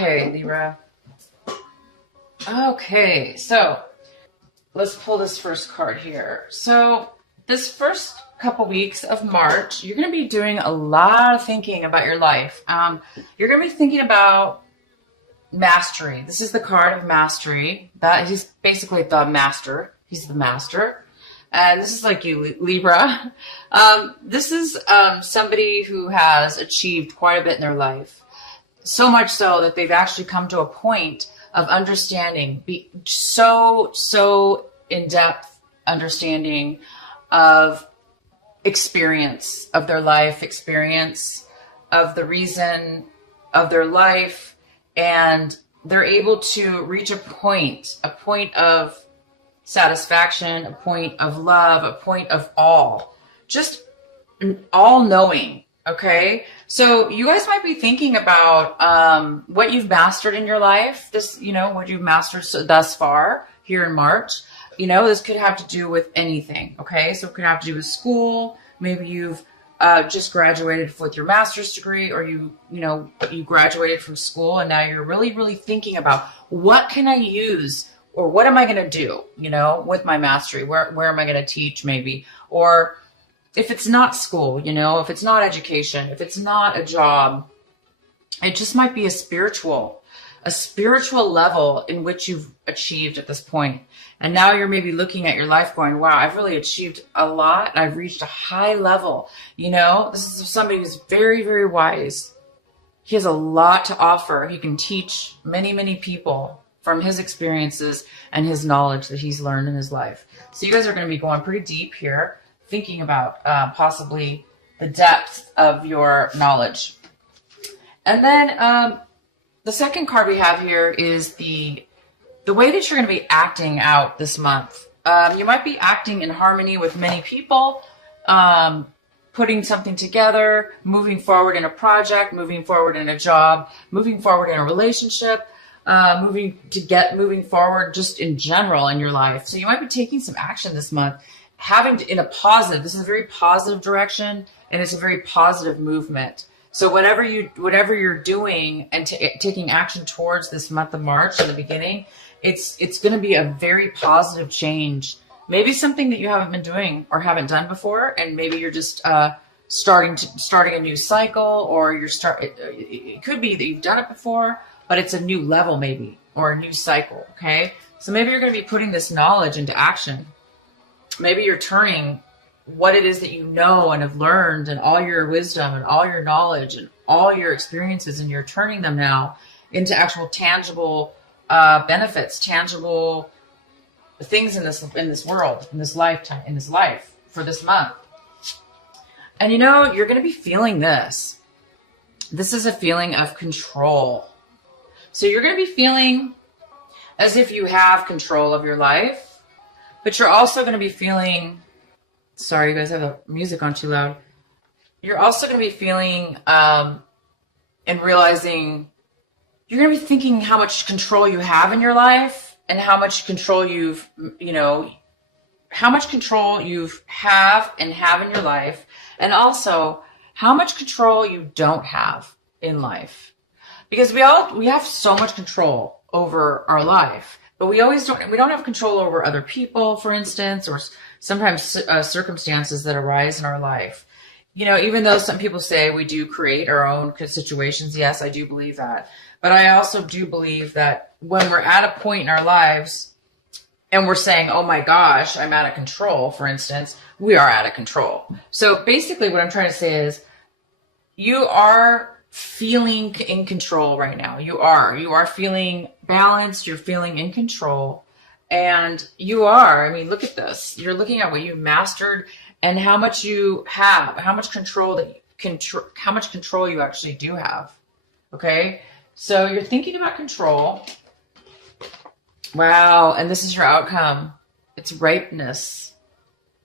Okay, Libra. Okay, so let's pull this first card here. So this first couple weeks of March, you're going to be doing a lot of thinking about your life. You're going to be thinking about mastery. This is the card of mastery. That he's basically the master. He's the master. And this is like you, Libra. This is somebody who has achieved quite a bit in their life. So much so that they've actually come to a point of understanding, so in-depth understanding of experience, of their life experience, of the reason of their life, and they're able to reach a point of satisfaction, a point of love, a point of all, just all knowing. Okay, so you guys might be thinking about what you've mastered in your life. This, what you've mastered thus far here in March. This could have to do with anything. Okay, so it could have to do with school. Maybe you've just graduated with your master's degree, or you graduated from school, and now you're really, really thinking about what can I use, or what am I going to do, with my mastery? Where am I going to teach, maybe, or if it's not school, if it's not education, if it's not a job, it just might be a spiritual level in which you've achieved at this point. And now you're maybe looking at your life going, wow, I've really achieved a lot. I've reached a high level. This is somebody who's very, very wise. He has a lot to offer. He can teach many, many people from his experiences and his knowledge that he's learned in his life. So you guys are going to be going pretty deep here, thinking about possibly the depth of your knowledge. And then the second card we have here is the way that you're going to be acting out this month. You might be acting in harmony with many people, putting something together, moving forward in a project, moving forward in a job, moving forward in a relationship, moving forward just in general in your life. So you might be taking some action this month, this is a very positive direction, and it's a very positive movement. So whatever you're doing and taking action towards this month of March in the beginning, it's going to be a very positive change. Maybe something that you haven't been doing or haven't done before, and maybe you're just starting a new cycle, or it could be that you've done it before, but it's a new level maybe, or a new cycle. Okay, so maybe you're going to be putting this knowledge into action. Maybe you're turning what it is that you know and have learned, and all your wisdom and all your knowledge and all your experiences, and you're turning them now into actual tangible benefits, tangible things in this world, in this lifetime, in this life for this month. And you're going to be feeling this. This is a feeling of control. So you're going to be feeling as if you have control of your life. But you're also going to be feeling, sorry, you guys have the music on too loud. You're also going to be feeling and realizing, you're going to be thinking how much control you have in your life, and how much control you have in your life, and also how much control you don't have in life. Because we have so much control over our life. But we don't have control over other people, for instance, or sometimes circumstances that arise in our life. Even though some people say we do create our own situations, yes, I do believe that. But I also do believe that when we're at a point in our lives and we're saying, oh my gosh, I'm out of control, for instance, we are out of control. So basically what I'm trying to say is, you are feeling in control right now. You are feeling balanced. You're feeling in control, and look at this. You're looking at what you mastered and how much you have, how much control you actually do have. Okay. So you're thinking about control. Wow. And this is your outcome. It's ripeness.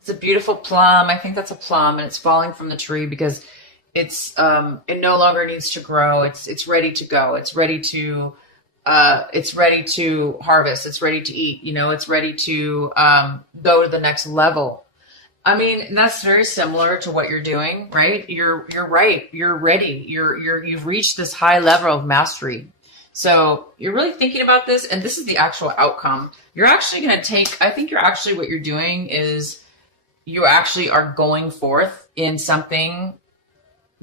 It's a beautiful plum. I think that's a plum, and it's falling from the tree because it no longer needs to grow. It's ready to go. It's ready to harvest. It's ready to eat. It's ready to go to the next level. I mean, that's very similar to what you're doing, right? You're right. You're ready. You've reached this high level of mastery. So you're really thinking about this, and this is the actual outcome. You're actually going to take, I think what you're doing is you actually are going forth in something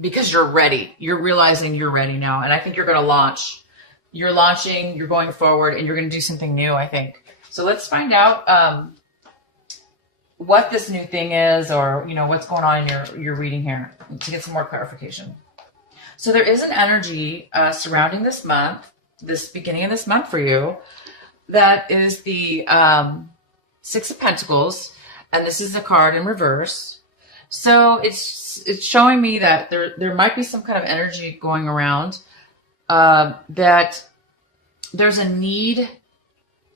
because you're ready. You're realizing you're ready now. And I think you're going to launch. You're launching, you're going forward, and you're going to do something new, I think. So let's find out what this new thing is, or, you know, what's going on in your reading here to get some more clarification. So there is an energy surrounding this month, this beginning of this month for you, that is the Six of Pentacles, and this is a card in reverse. So it's showing me that there might be some kind of energy going around, that there's a need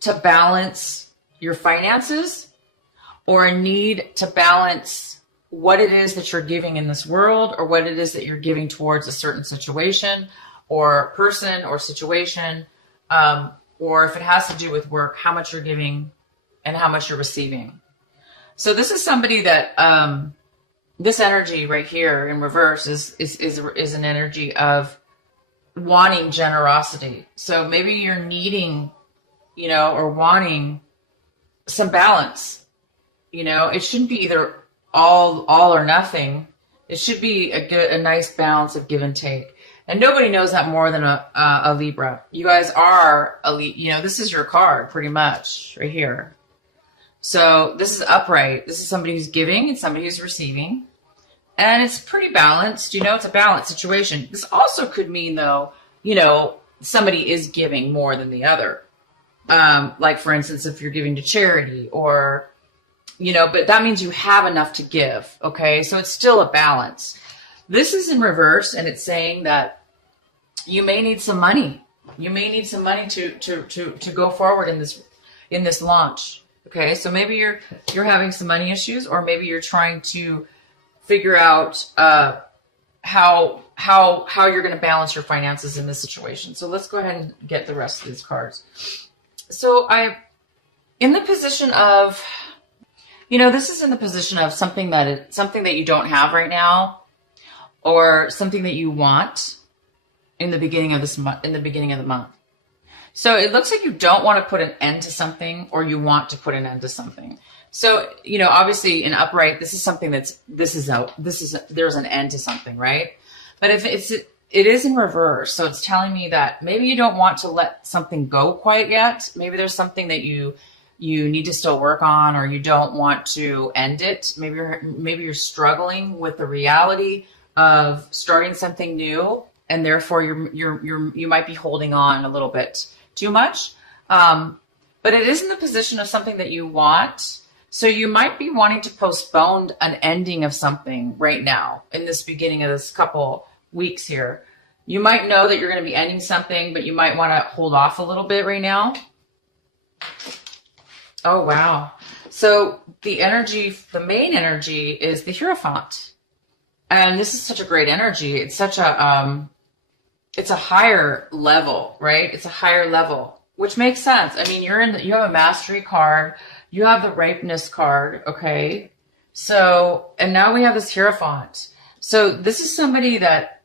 to balance your finances, or a need to balance what it is that you're giving in this world, or what it is that you're giving towards a certain situation or person or situation, or if it has to do with work, how much you're giving and how much you're receiving. So this is somebody that this energy right here in reverse is an energy of wanting generosity. So maybe you're needing, you know, or wanting some balance. You know, it shouldn't be either all or nothing. It should be a nice balance of give and take. And nobody knows that more than a Libra. You guys are you know, this is your card pretty much right here. So this is upright. This is somebody who's giving and somebody who's receiving. And it's pretty balanced. You know, it's a balanced situation. This also could mean, though, you know, somebody is giving more than the other. Like, for instance, if you're giving to charity, or, you know, but that means you have enough to give. Okay. So it's still a balance. This is in reverse, and it's saying that you may need some money. You may need some money to go forward in this launch. Okay. So maybe you're having some money issues, or maybe you're trying to figure out how you're going to balance your finances in this situation. So let's go ahead and get the rest of these cards. So in the position of, you know, this is in the position of something that you don't have right now, or something that you want in the beginning of this month, in the beginning of the month. So it looks like you don't want to put an end to something, or you want to put an end to something. So, you know, obviously in upright, this is something there's an end to something, right? But if it is in reverse, so it's telling me that maybe you don't want to let something go quite yet. Maybe there's something that you need to still work on, or you don't want to end it. Maybe you're struggling with the reality of starting something new, and therefore you might be holding on a little bit too much. But it is in the position of something that you want. So you might be wanting to postpone an ending of something right now in this beginning of this couple weeks here. You might know that you're going to be ending something, but you might want to hold off a little bit right now. Oh, wow. So the main energy is the Hierophant. And this is such a great energy. It's such it's a higher level, right? It's a higher level, which makes sense. I mean, you have a mastery card. You have the ripeness card, okay? So, and now we have this Hierophant. So this is somebody that,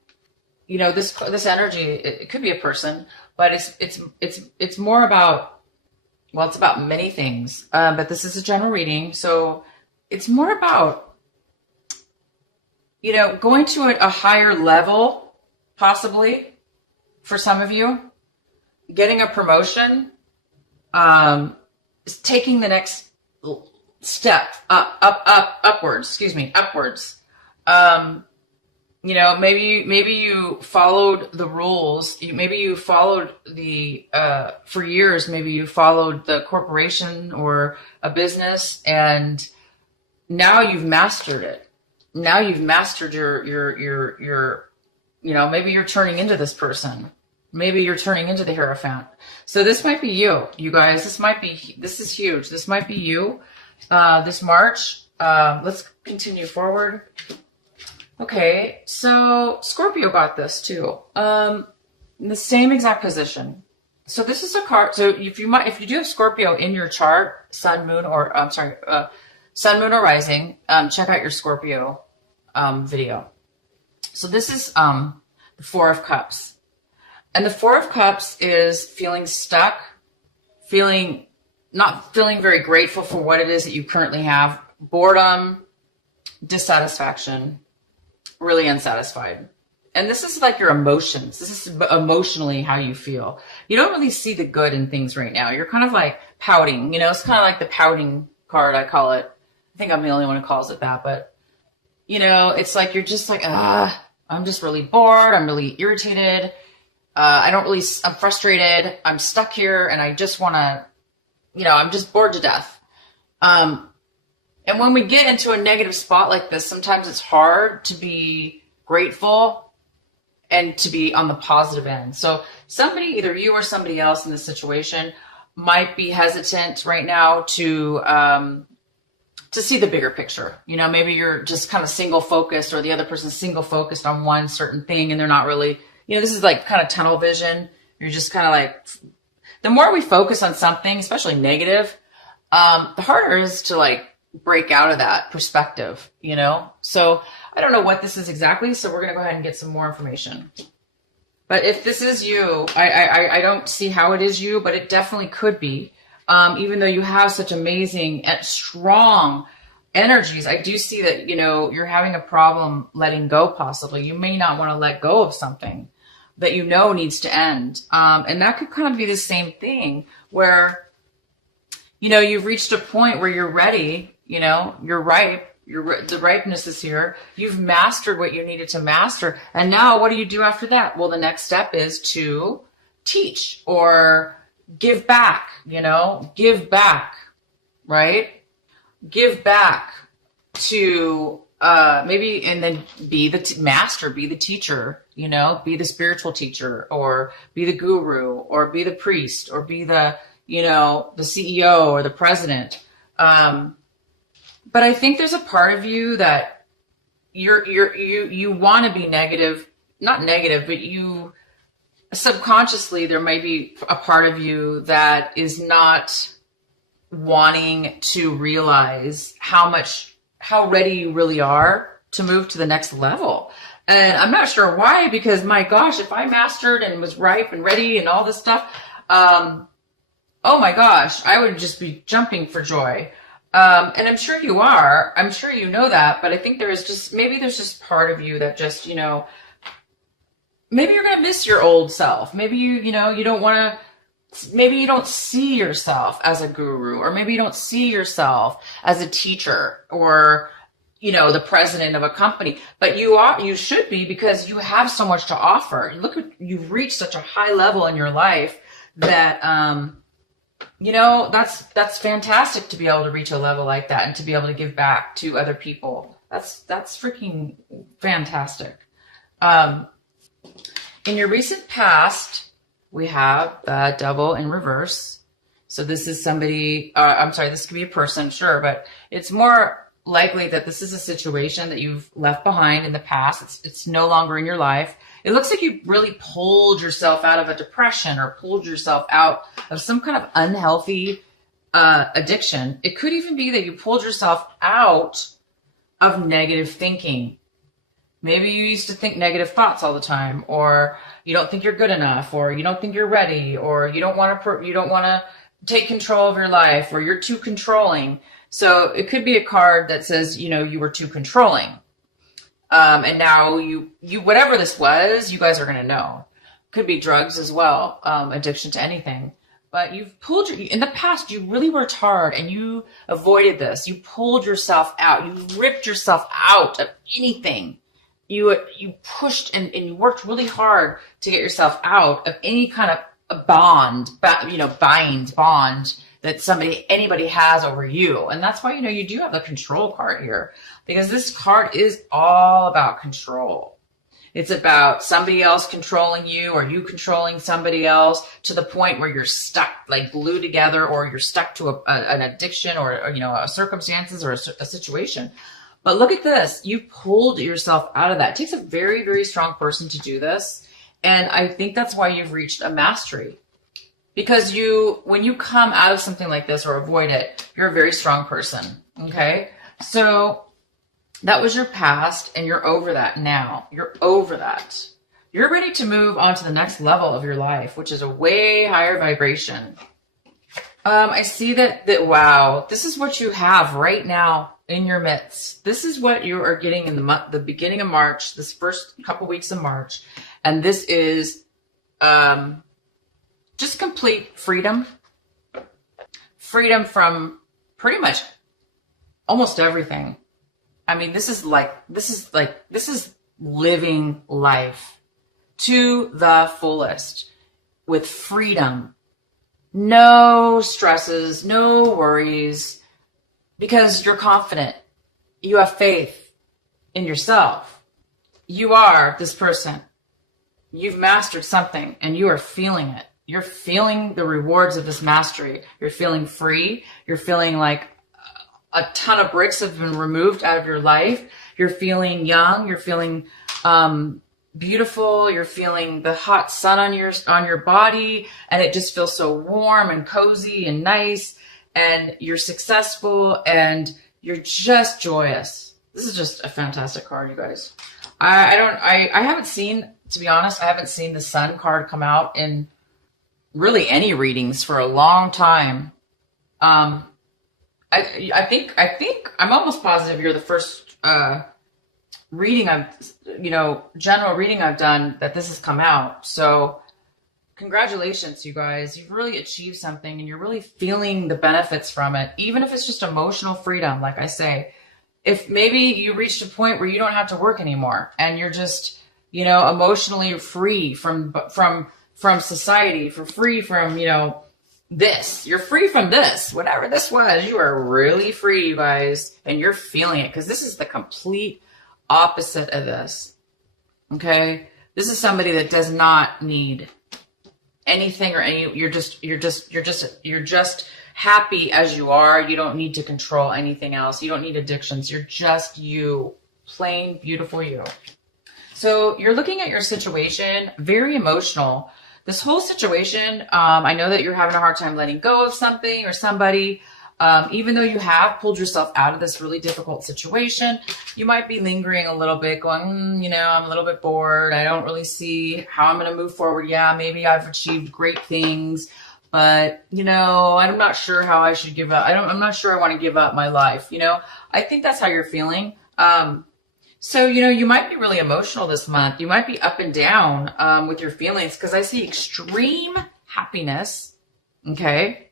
you know, this energy, it could be a person, but it's more about, well, it's about many things. But this is a general reading. So it's more about, you know, going to a higher level, possibly, for some of you, getting a promotion, taking the next step upwards. You know, maybe you followed the rules. Maybe you followed for years. Maybe you followed the corporation or a business, and now you've mastered it. Now you've mastered your. You know, maybe you're turning into this person. Maybe you're turning into the Hierophant. So this might be you guys. This is huge. This might be you, this March. Let's continue forward. Okay. So Scorpio got this too. In the same exact position. So this is a card. So if you do have Scorpio in your chart, sun, moon, or sun, moon, or rising, check out your Scorpio, video. So this is, the Four of Cups. And the Four of Cups is feeling stuck, not feeling very grateful for what it is that you currently have, boredom, dissatisfaction, really unsatisfied. And this is like your emotions. This is emotionally how you feel. You don't really see the good in things right now. You're kind of like pouting, it's kind of like the pouting card, I call it. I think I'm the only one who calls it that, but it's like, you're just like, I'm just really bored. I'm really irritated. I'm frustrated. I'm stuck here and I just want to, I'm just bored to death. And when we get into a negative spot like this, sometimes it's hard to be grateful and to be on the positive end. So somebody, either you or somebody else in this situation, might be hesitant right now to see the bigger picture. Maybe you're just kind of single focused, or the other person's single focused on one certain thing, and they're not really, this is like kind of tunnel vision. You're just kind of like, the more we focus on something, especially negative, the harder it is to like break out of that perspective, So I don't know what this is exactly, so we're going to go ahead and get some more information. But if this is you, I don't see how it is you, but it definitely could be. Even though you have such amazing and strong energies, I do see that, you're having a problem letting go possibly. You may not want to let go of something that needs to end. And that could kind of be the same thing where, you've reached a point where you're ready, you're ripe. The ripeness is here. You've mastered what you needed to master. And now what do you do after that? Well, the next step is to teach or give back, give back, right? Give back to, maybe, and then be the master, be the teacher, be the spiritual teacher, or be the guru, or be the priest, or be the, the CEO or the president. But I think there's a part of you that you want to be negative, not negative, but you subconsciously, there may be a part of you that is not wanting to realize how ready you really are to move to the next level. And I'm not sure why, because my gosh, if I mastered and was ripe and ready and all this stuff, oh my gosh, I would just be jumping for joy. And I'm sure you are. I'm sure you know that, but I think there's just part of you that just, maybe you're going to miss your old self. Maybe you don't want to, maybe you don't see yourself as a guru, or maybe you don't see yourself as a teacher or, the president of a company, but you should be, because you have so much to offer. You've reached such a high level in your life that, that's fantastic to be able to reach a level like that and to be able to give back to other people. That's freaking fantastic. In your recent past, we have the Devil in reverse. So this is somebody, this could be a person, sure, but it's more likely that this is a situation that you've left behind in the past. It's no longer in your life. It looks like you really pulled yourself out of a depression, or pulled yourself out of some kind of unhealthy addiction. It could even be that you pulled yourself out of negative thinking. Maybe you used to think negative thoughts all the time, or you don't think you're good enough, or you don't think you're ready, or you don't want to take control of your life, or you're too controlling. So it could be a card that says, you were too controlling. And now you whatever this was, you guys are going to know. Could be drugs as well, addiction to anything. But in the past, you really worked hard and you avoided this. You pulled yourself out. You ripped yourself out of anything. You pushed and you worked really hard to get yourself out of any kind of a bond that anybody has over you. And that's why, you do have the control card here, because this card is all about control. It's about somebody else controlling you, or you controlling somebody else, to the point where you're stuck, like glued together, or you're stuck to an addiction, or a circumstances, or a situation. But look at this. You pulled yourself out of that. It takes a very, very strong person to do this. And I think that's why you've reached a mastery. Because when you come out of something like this or avoid it, you're a very strong person. Okay. So that was your past, and you're over that now. You're over that. You're ready to move on to the next level of your life, which is a way higher vibration. I see that wow, this is what you have right now in your midst. This is what you are getting in the beginning of March, this first couple weeks of March. And this is just complete freedom. Freedom from pretty much almost everything. I mean, this is living life to the fullest with freedom. No stresses, no worries, because you're confident. You have faith in yourself. You are this person. You've mastered something and you are feeling it. You're feeling the rewards of this mastery. You're feeling free. You're feeling like a ton of bricks have been removed out of your life. You're feeling young. You're feeling beautiful. You're feeling the hot sun on your body, and it just feels so warm and cozy and nice, and you're successful and you're just joyous. This is just a fantastic card, you guys. I haven't seen, to be honest, I haven't seen the sun card come out in really any readings for a long time. I think I'm almost positive you're the first general reading I've done that this has come out. So congratulations, you guys. You've really achieved something and you're really feeling the benefits from it, even if it's just emotional freedom. Like I say, if maybe you reached a point where you don't have to work anymore and you're just, emotionally free from society, free from, this. You're free from this, whatever this was. You are really free, you guys, and you're feeling it, because this is the complete opposite of this. Okay, this is somebody that does not need anything or any. You're just happy as you are. You don't need to control anything else. You don't need addictions. You're just you, plain beautiful you. So you're looking at your situation, very emotional. This whole situation, I know that you're having a hard time letting go of something or somebody. Even though you have pulled yourself out of this really difficult situation, you might be lingering a little bit going, I'm a little bit bored. I don't really see how I'm going to move forward. Yeah, maybe I've achieved great things, but, I'm not sure how I should give up. I'm not sure I want to give up my life. I think that's how you're feeling. So, you might be really emotional this month. You might be up and down with your feelings, because I see extreme happiness. Okay.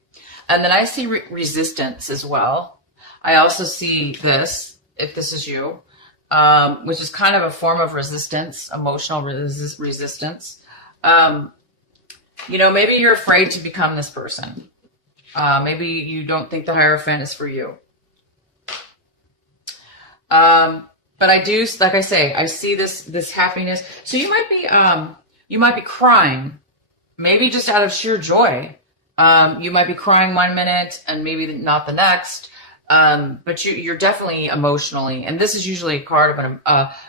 And then I see resistance as well. I also see this, if this is you, which is kind of a form of resistance, emotional resistance. Maybe you're afraid to become this person. Maybe you don't think the Hierophant is for you. But I do, like I say, I see this happiness. So you might be crying, maybe just out of sheer joy. You might be crying one minute and maybe not the next. But you're definitely emotionally, and this is usually a card of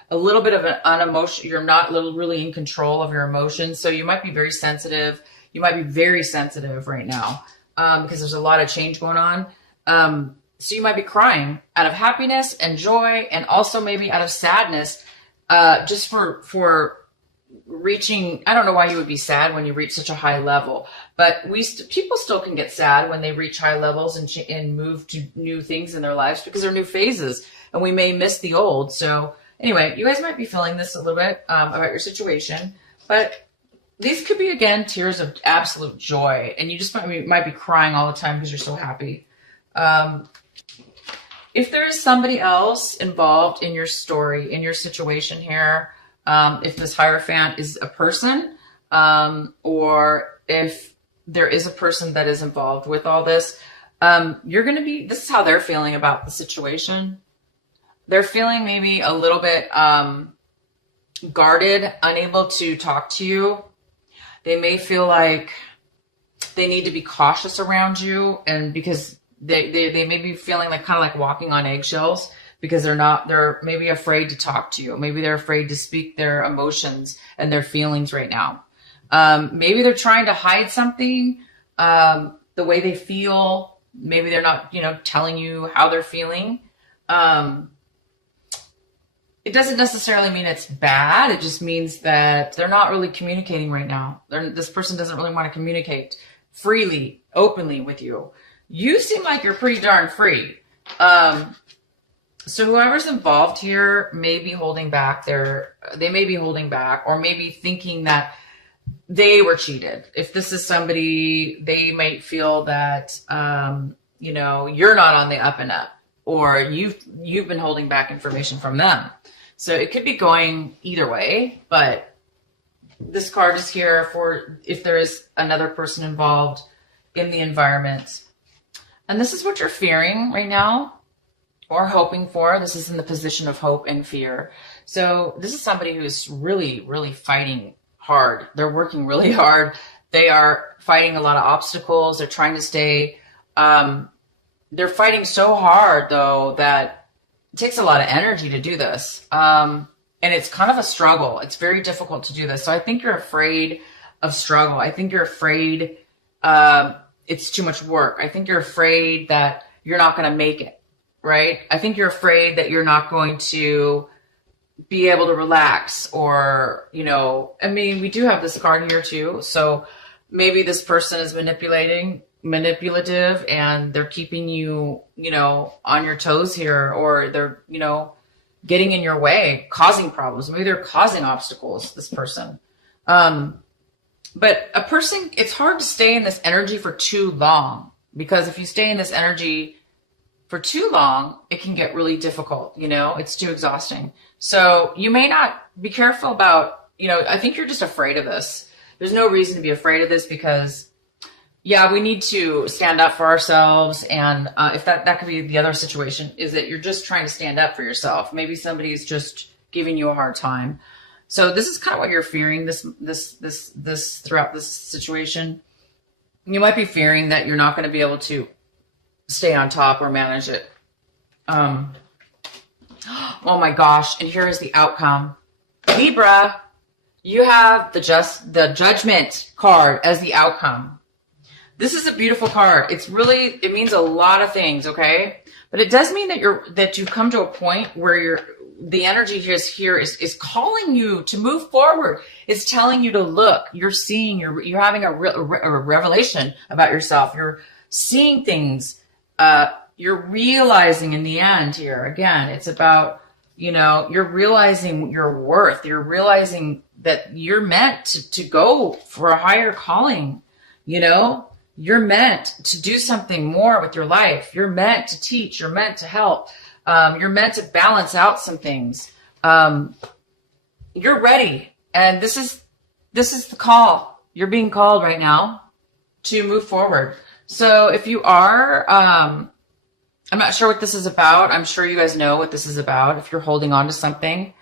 a little bit of an unemotional. You're not really in control of your emotions. So you might be very sensitive. You might be very sensitive right now, because there's a lot of change going on. So you might be crying out of happiness and joy, and also maybe out of sadness, just for reaching. I don't know why you would be sad when you reach such a high level, but people still can get sad when they reach high levels and move to new things in their lives, because they're new phases, and we may miss the old. So anyway, you guys might be feeling this a little bit about your situation, but these could be, again, tears of absolute joy, and you just might be crying all the time because you're so happy. If there is somebody else involved in your story, in your situation here, if this Hierophant is a person, or if there is a person that is involved with all this, this is how they're feeling about the situation. They're feeling maybe a little bit guarded, unable to talk to you. They may feel like they need to be cautious around you, and because they may be feeling like kind of like walking on eggshells, because they're maybe afraid to talk to you. Maybe they're afraid to speak their emotions and their feelings right now. Maybe they're trying to hide something, the way they feel. Maybe they're not, telling you how they're feeling. it doesn't necessarily mean it's bad. It just means that they're not really communicating right now. This person doesn't really want to communicate freely, openly with you. You seem like you're pretty darn free. So whoever's involved here may be holding back they may be holding back, or maybe thinking that they were cheated. If this is somebody, they might feel that, you know, you're not on the up and up, or you've been holding back information from them. So it could be going either way, but this card is here for if there is another person involved in the environment. And this is what you're fearing right now, or hoping for. This is in the position of hope and fear. So this is somebody who's really, really fighting hard. They're working really hard. They are fighting a lot of obstacles. They're trying to stay, they're fighting so hard though, that it takes a lot of energy to do this. And it's kind of a struggle. It's very difficult to do this. So I think you're afraid of struggle. I think you're afraid, it's too much work. I think you're afraid that you're not going to make it, right? I think you're afraid that you're not going to be able to relax, or, you know, I mean, we do have this card here too. So maybe this person is manipulative, and they're keeping you, you know, on your toes here, or they're, you know, getting in your way, causing problems. Maybe they're causing obstacles, this person. But a person, it's hard to stay in this energy for too long, because if you stay in this energy for too long, it can get really difficult. You know, it's too exhausting. So you may not be careful about, you know, I think you're just afraid of this. There's no reason to be afraid of this, because yeah, we need to stand up for ourselves. And if that could be the other situation, is that you're just trying to stand up for yourself. Maybe somebody's just giving you a hard time. So this is kind of what you're fearing this throughout this situation. You might be fearing that you're not going to be able to stay on top or manage it. Oh my gosh. And here is the outcome. Libra, you have the Judgment card as the outcome. This is a beautiful card. It means a lot of things, okay? But it does mean that you've come to a point where the energy is calling you to move forward. It's telling you to look. You're seeing, you're having a revelation about yourself. You're seeing things. You're realizing in the end here, again, it's about, you know, you're realizing your worth. You're realizing that you're meant to go for a higher calling, you know? You're meant to do something more with your life. You're meant to teach. You're meant to help. You're meant to balance out some things. You're ready. And this is the call. You're being called right now to move forward. So if you are, I'm not sure what this is about. I'm sure you guys know what this is about. If you're holding on to something,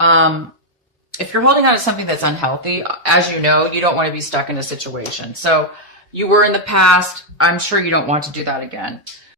if you're holding on to something that's unhealthy, as you know, you don't want to be stuck in a situation. So you were in the past. I'm sure you don't want to do that again.